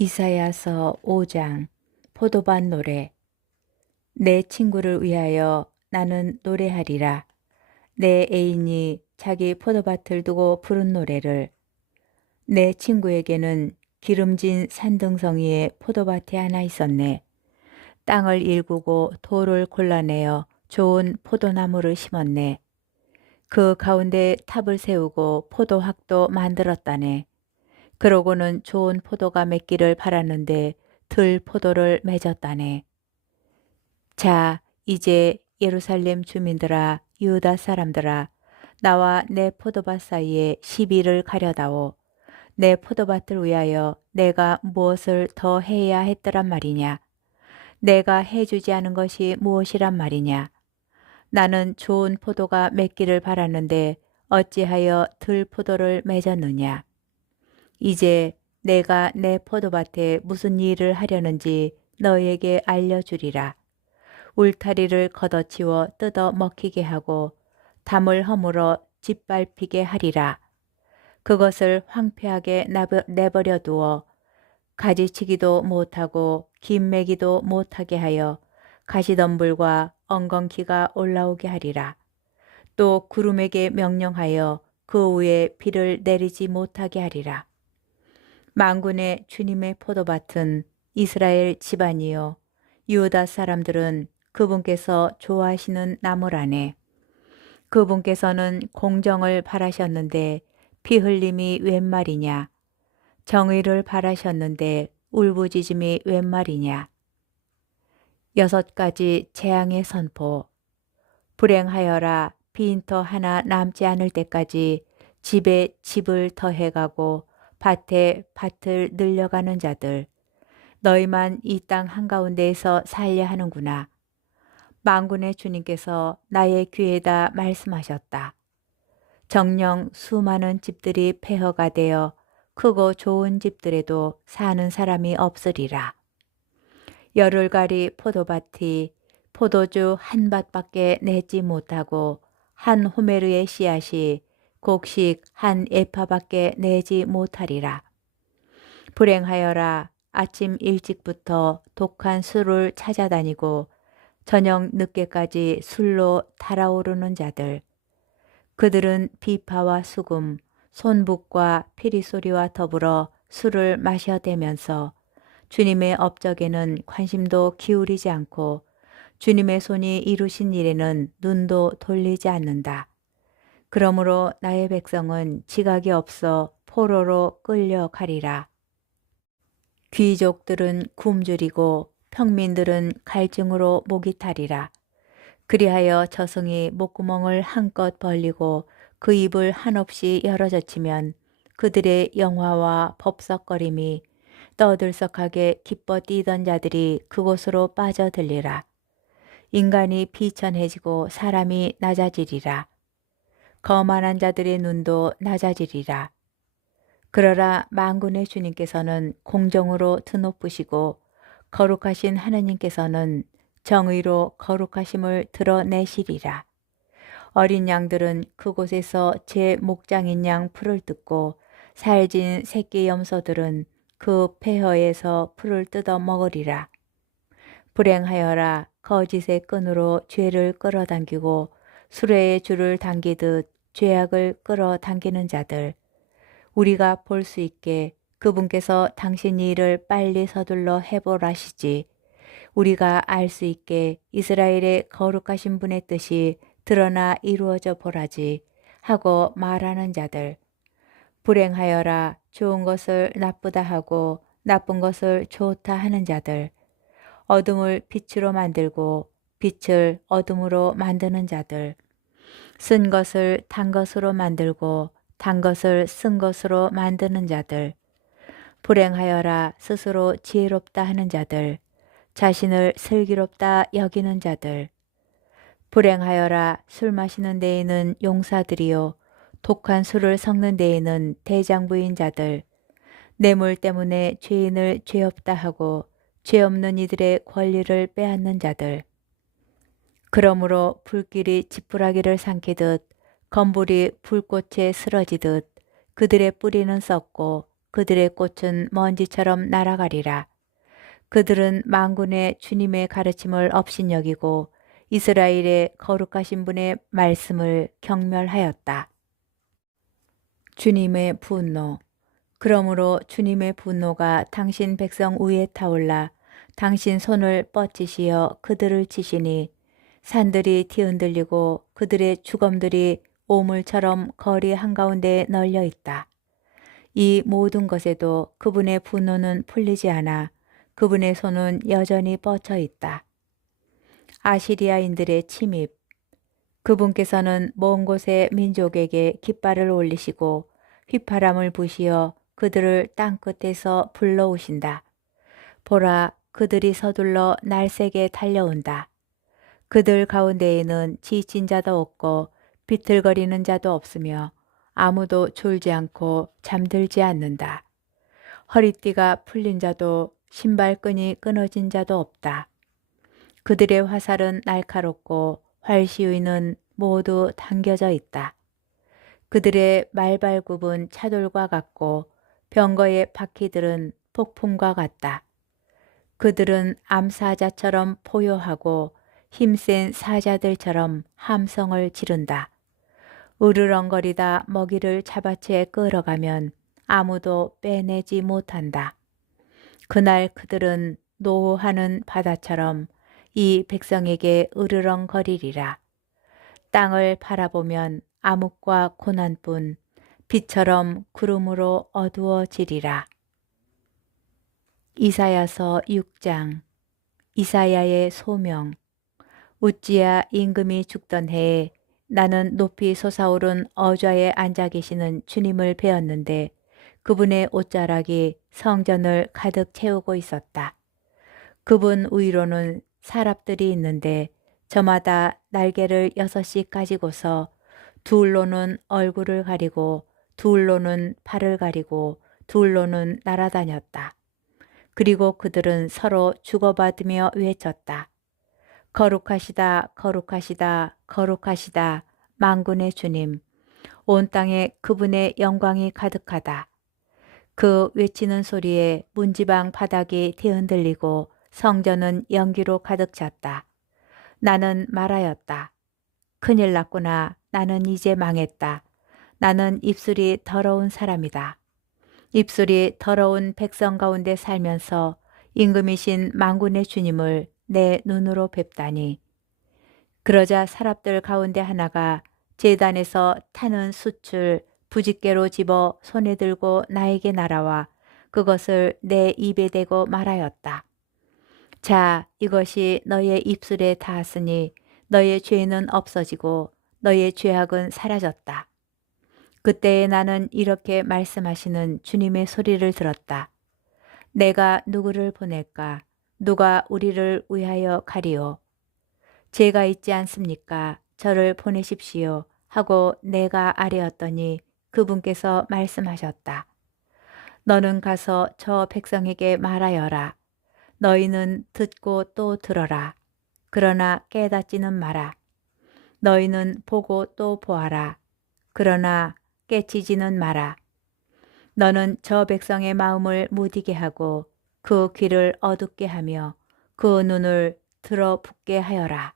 이사야서 5장 포도밭 노래. 내 친구를 위하여 나는 노래하리라. 내 애인이 자기 포도밭을 두고 부른 노래를. 내 친구에게는 기름진 산등성이의 포도밭이 하나 있었네. 땅을 일구고 돌을 골라내어 좋은 포도나무를 심었네. 그 가운데 탑을 세우고 포도학도 만들었다네. 그러고는 좋은 포도가 맺기를 바랐는데 들 포도를 맺었다네. 자, 이제 예루살렘 주민들아, 유다 사람들아, 나와 내 포도밭 사이에 시비를 가려다오. 내 포도밭을 위하여 내가 무엇을 더 해야 했더란 말이냐? 내가 해주지 않은 것이 무엇이란 말이냐? 나는 좋은 포도가 맺기를 바랐는데 어찌하여 들 포도를 맺었느냐? 이제 내가 내 포도밭에 무슨 일을 하려는지 너에게 알려주리라. 울타리를 걷어치워 뜯어 먹히게 하고 담을 허물어 짓밟히게 하리라. 그것을 황폐하게 내버려 두어 가지치기도 못하고 김매기도 못하게 하여 가시덤불과 엉겅퀴가 올라오게 하리라. 또 구름에게 명령하여 그 위에 비를 내리지 못하게 하리라. 만군의 주님의 포도밭은 이스라엘 집안이요 유다 사람들은 그분께서 좋아하시는 나무라네. 그분께서는 공정을 바라셨는데 피 흘림이 웬 말이냐? 정의를 바라셨는데 울부짖음이 웬 말이냐? 6가지 재앙의 선포. 불행하여라. 빈터 하나 남지 않을 때까지 집에 집을 더해가고 밭에 밭을 늘려가는 자들. 너희만 이 땅 한가운데에서 살려 하는구나. 만군의 주님께서 나의 귀에다 말씀하셨다. 정녕 수많은 집들이 폐허가 되어 크고 좋은 집들에도 사는 사람이 없으리라. 열흘가리 포도밭이 포도주 한 밭밖에 내지 못하고 한 호메르의 씨앗이 곡식 한 에파밖에 내지 못하리라. 불행하여라. 아침 일찍부터 독한 술을 찾아다니고 저녁 늦게까지 술로 달아오르는 자들. 그들은 비파와 수금, 손북과 피리소리와 더불어 술을 마셔대면서 주님의 업적에는 관심도 기울이지 않고 주님의 손이 이루신 일에는 눈도 돌리지 않는다. 그러므로 나의 백성은 지각이 없어 포로로 끌려가리라. 귀족들은 굶주리고 평민들은 갈증으로 목이 타리라. 그리하여 저승이 목구멍을 한껏 벌리고 그 입을 한없이 열어젖히면 그들의 영화와 법석거림이 떠들썩하게 기뻐 뛰던 자들이 그곳으로 빠져들리라. 인간이 비천해지고 사람이 낮아지리라. 거만한 자들의 눈도 낮아지리라. 그러나 만군의 주님께서는 공정으로 드높으시고 거룩하신 하느님께서는 정의로 거룩하심을 드러내시리라. 어린 양들은 그곳에서 제 목장인 양 풀을 뜯고 살진 새끼 염소들은 그 폐허에서 풀을 뜯어 먹으리라. 불행하여라. 거짓의 끈으로 죄를 끌어당기고 수레의 줄을 당기듯 죄악을 끌어당기는 자들. 우리가 볼 수 있게 그분께서 당신 일을 빨리 서둘러 해보라시지. 우리가 알 수 있게 이스라엘의 거룩하신 분의 뜻이 드러나 이루어져 보라지 하고 말하는 자들. 불행하여라. 좋은 것을 나쁘다 하고 나쁜 것을 좋다 하는 자들. 어둠을 빛으로 만들고 빛을 어둠으로 만드는 자들. 쓴 것을 단 것으로 만들고 단 것을 쓴 것으로 만드는 자들. 불행하여라. 스스로 지혜롭다 하는 자들. 자신을 슬기롭다 여기는 자들. 불행하여라. 술 마시는 데에는 용사들이요 독한 술을 섞는 데에는 대장부인 자들. 뇌물 때문에 죄인을 죄 없다 하고 죄 없는 이들의 권리를 빼앗는 자들. 그러므로 불길이 지푸라기를 삼키듯 건불이 불꽃에 쓰러지듯 그들의 뿌리는 썩고 그들의 꽃은 먼지처럼 날아가리라. 그들은 만군의 주님의 가르침을 업신여기고 이스라엘의 거룩하신 분의 말씀을 경멸하였다. 주님의 분노. 그러므로 주님의 분노가 당신 백성 위에 타올라 당신 손을 뻗치시어 그들을 치시니 산들이 뒤흔들리고 그들의 주검들이 오물처럼 거리 한가운데에 널려 있다. 이 모든 것에도 그분의 분노는 풀리지 않아 그분의 손은 여전히 뻗쳐 있다. 아시리아인들의 침입. 그분께서는 먼 곳의 민족에게 깃발을 올리시고 휘파람을 부시어 그들을 땅끝에서 불러오신다. 보라, 그들이 서둘러 날쌔게 달려온다. 그들 가운데에는 지친 자도 없고 비틀거리는 자도 없으며 아무도 졸지 않고 잠들지 않는다. 허리띠가 풀린 자도 신발끈이 끊어진 자도 없다. 그들의 화살은 날카롭고 활시위는 모두 당겨져 있다. 그들의 말발굽은 차돌과 같고 병거의 바퀴들은 폭풍과 같다. 그들은 암사자처럼 포효하고 힘센 사자들처럼 함성을 지른다. 으르렁거리다 먹이를 잡아채 끌어가면 아무도 빼내지 못한다. 그날 그들은 노하는 바다처럼 이 백성에게 으르렁거리리라. 땅을 바라보면 암흑과 고난뿐 빛처럼 구름으로 어두워지리라. 이사야서 6장. 이사야의 소명. 우찌야 임금이 죽던 해에 나는 높이 솟아오른 어좌에 앉아 계시는 주님을 배웠는데 그분의 옷자락이 성전을 가득 채우고 있었다. 그분 위로는 사람들이 있는데 저마다 날개를 6씩 가지고서 둘로는 얼굴을 가리고 둘로는 발을 가리고 둘로는 날아다녔다. 그리고 그들은 서로 주고받으며 외쳤다. 거룩하시다, 거룩하시다, 거룩하시다, 만군의 주님. 온 땅에 그분의 영광이 가득하다. 그 외치는 소리에 문지방 바닥이 뒤흔들리고 성전은 연기로 가득 찼다. 나는 말하였다. 큰일 났구나. 나는 이제 망했다. 나는 입술이 더러운 사람이다. 입술이 더러운 백성 가운데 살면서 임금이신 만군의 주님을 내 눈으로 뵙다니. 그러자 사람들 가운데 하나가 제단에서 타는 숯을 부짓개로 집어 손에 들고 나에게 날아와 그것을 내 입에 대고 말하였다. 자, 이것이 너의 입술에 닿았으니 너의 죄는 없어지고 너의 죄악은 사라졌다. 그때에 나는 이렇게 말씀하시는 주님의 소리를 들었다. 내가 누구를 보낼까? 누가 우리를 위하여 가리오? 제가 있지 않습니까? 저를 보내십시오 하고 내가 아뢰었더니 그분께서 말씀하셨다. 너는 가서 저 백성에게 말하여라. 너희는 듣고 또 들어라. 그러나 깨닫지는 마라. 너희는 보고 또 보아라. 그러나 깨치지는 마라. 너는 저 백성의 마음을 무디게 하고 그 귀를 어둡게 하며 그 눈을 들어붙게 하여라.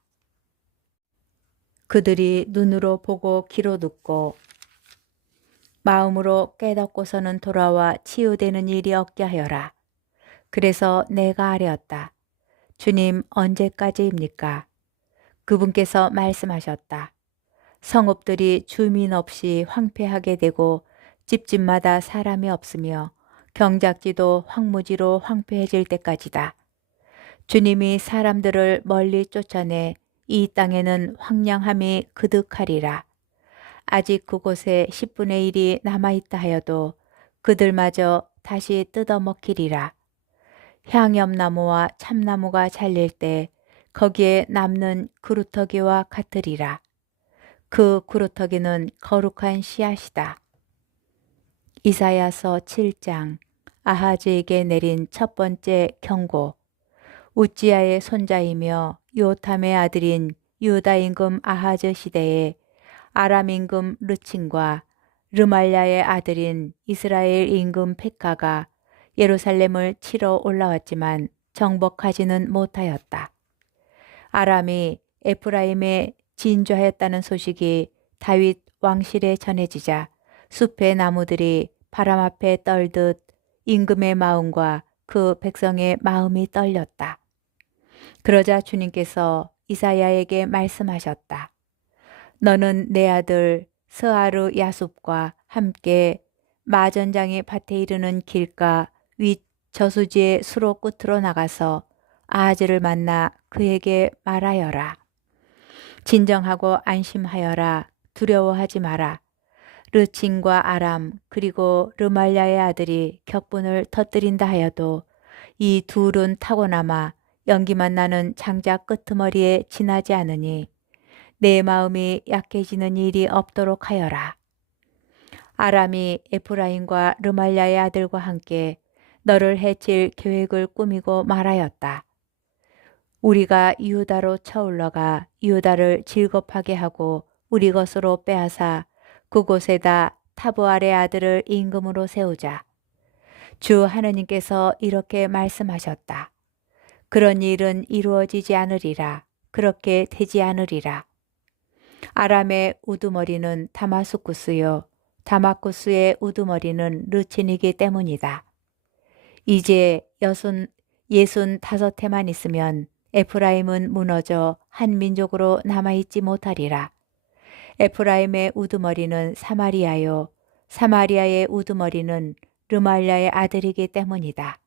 그들이 눈으로 보고 귀로 듣고 마음으로 깨닫고서는 돌아와 치유되는 일이 없게 하여라. 그래서 내가 아뢰었다. 주님, 언제까지입니까? 그분께서 말씀하셨다. 성읍들이 주민 없이 황폐하게 되고 집집마다 사람이 없으며 경작지도 황무지로 황폐해질 때까지다. 주님이 사람들을 멀리 쫓아내 이 땅에는 황량함이 그득하리라. 아직 그곳에 10분의 1이 남아있다 하여도 그들마저 다시 뜯어먹히리라. 향엽나무와 참나무가 잘릴 때 거기에 남는 그루터기와 같으리라. 그 그루터기는 거룩한 씨앗이다. 이사야서 7장. 아하즈에게 내린 첫 번째 경고. 우찌야의 손자이며 요탐의 아들인 유다 임금 아하즈 시대에 아람 임금 르친과 르말야의 아들인 이스라엘 임금 페카가 예루살렘을 치러 올라왔지만 정복하지는 못하였다. 아람이 에프라임에 진주하였다는 소식이 다윗 왕실에 전해지자 숲의 나무들이 바람 앞에 떨듯 임금의 마음과 그 백성의 마음이 떨렸다. 그러자 주님께서 이사야에게 말씀하셨다. 너는 내 아들 스아르 야숲과 함께 마전장이 밭에 이르는 길가 윗 저수지의 수로 끝으로 나가서 아하즈를 만나 그에게 말하여라. 진정하고 안심하여라. 두려워하지 마라. 르친과 아람 그리고 르말야의 아들이 격분을 터뜨린다 하여도 이 둘은 타고나마 연기만 나는 장작 끄트머리에 지나지 않으니 내 마음이 약해지는 일이 없도록 하여라. 아람이 에프라임과 르말야의 아들과 함께 너를 해칠 계획을 꾸미고 말하였다. 우리가 유다로 쳐올라가 유다를 질겁하게 하고 우리 것으로 빼앗아 그곳에다 타브알의 아들을 임금으로 세우자. 주 하느님께서 이렇게 말씀하셨다. 그런 일은 이루어지지 않으리라. 그렇게 되지 않으리라. 아람의 우두머리는 다마스쿠스요. 다마쿠스의 우두머리는 르친이기 때문이다. 이제 65해만 있으면 에프라임은 무너져 한 민족으로 남아있지 못하리라. 에프라임의 우두머리는 사마리아요. 사마리아의 우두머리는 르말야의 아들이기 때문이다.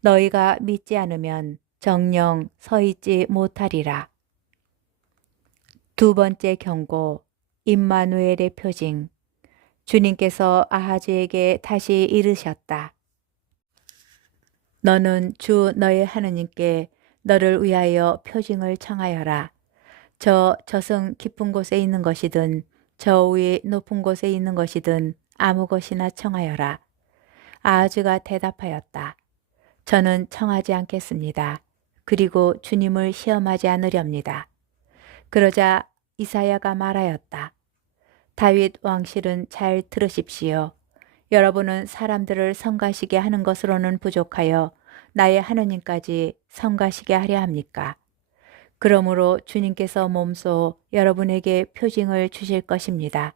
너희가 믿지 않으면 정녕 서 있지 못하리라. 두 번째 경고, 임마누엘의 표징. 주님께서 아하즈에게 다시 이르셨다. 너는 주 너의 하느님께 너를 위하여 표징을 청하여라. 저 저승 깊은 곳에 있는 것이든 저 위 높은 곳에 있는 것이든 아무 것이나 청하여라. 아하즈가 대답하였다. 저는 청하지 않겠습니다. 그리고 주님을 시험하지 않으렵니다. 그러자 이사야가 말하였다. 다윗 왕실은 잘 들으십시오. 여러분은 사람들을 성가시게 하는 것으로는 부족하여 나의 하느님까지 성가시게 하려 합니까? 그러므로 주님께서 몸소 여러분에게 표징을 주실 것입니다.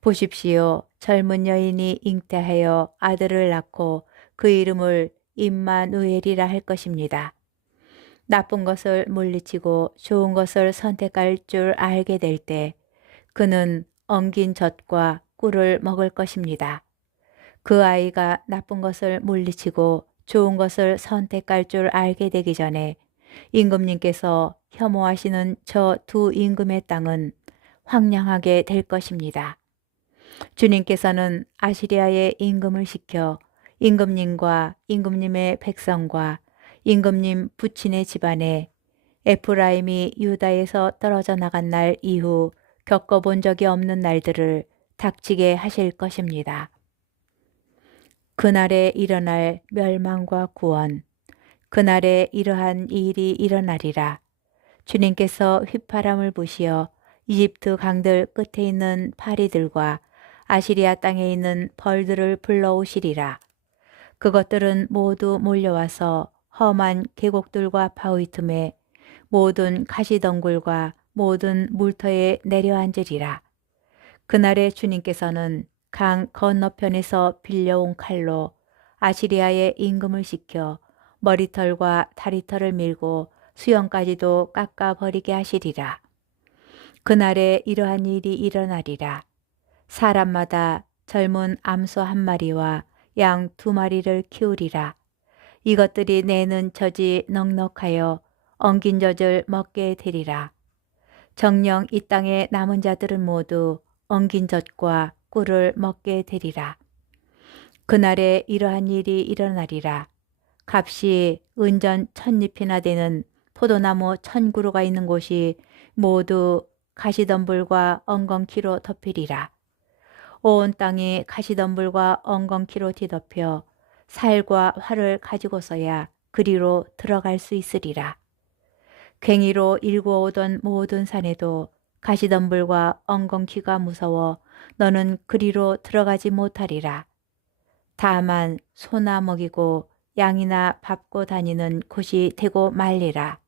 보십시오. 젊은 여인이 잉태하여 아들을 낳고 그 이름을 임마누엘이라 할 것입니다. 나쁜 것을 물리치고 좋은 것을 선택할 줄 알게 될 때 그는 엉긴 젖과 꿀을 먹을 것입니다. 그 아이가 나쁜 것을 물리치고 좋은 것을 선택할 줄 알게 되기 전에 임금님께서 혐오하시는 저 두 임금의 땅은 황량하게 될 것입니다. 주님께서는 아시리아의 임금을 시켜 임금님과 임금님의 백성과 임금님 부친의 집안에 에프라임이 유다에서 떨어져 나간 날 이후 겪어본 적이 없는 날들을 닥치게 하실 것입니다. 그날에 일어날 멸망과 구원, 그날에 이러한 일이 일어나리라. 주님께서 휘파람을 부시어 이집트 강들 끝에 있는 파리들과 아시리아 땅에 있는 벌들을 불러오시리라. 그것들은 모두 몰려와서 험한 계곡들과 바위 틈에 모든 가시덩굴과 모든 물터에 내려앉으리라. 그날에 주님께서는 강 건너편에서 빌려온 칼로 아시리아의 임금을 시켜 머리털과 다리털을 밀고 수염까지도 깎아버리게 하시리라. 그날에 이러한 일이 일어나리라. 사람마다 젊은 암소 한 마리와 양 두 마리를 키우리라. 이것들이 내는 젖이 넉넉하여 엉긴 젖을 먹게 되리라. 정녕 이 땅의 남은 자들은 모두 엉긴 젖과 꿀을 먹게 되리라. 그날에 이러한 일이 일어나리라. 값이 은전 1000잎이나 되는 포도나무 1000그루가 있는 곳이 모두 가시덤불과 엉겅퀴로 덮이리라. 온 땅이 가시덤불과 엉겅퀴로 뒤덮여 살과 활을 가지고서야 그리로 들어갈 수 있으리라. 괭이로 일구어 오던 모든 산에도 가시덤불과 엉겅퀴가 무서워 너는 그리로 들어가지 못하리라. 다만 소나 먹이고 양이나 밟고 다니는 곳이 되고 말리라.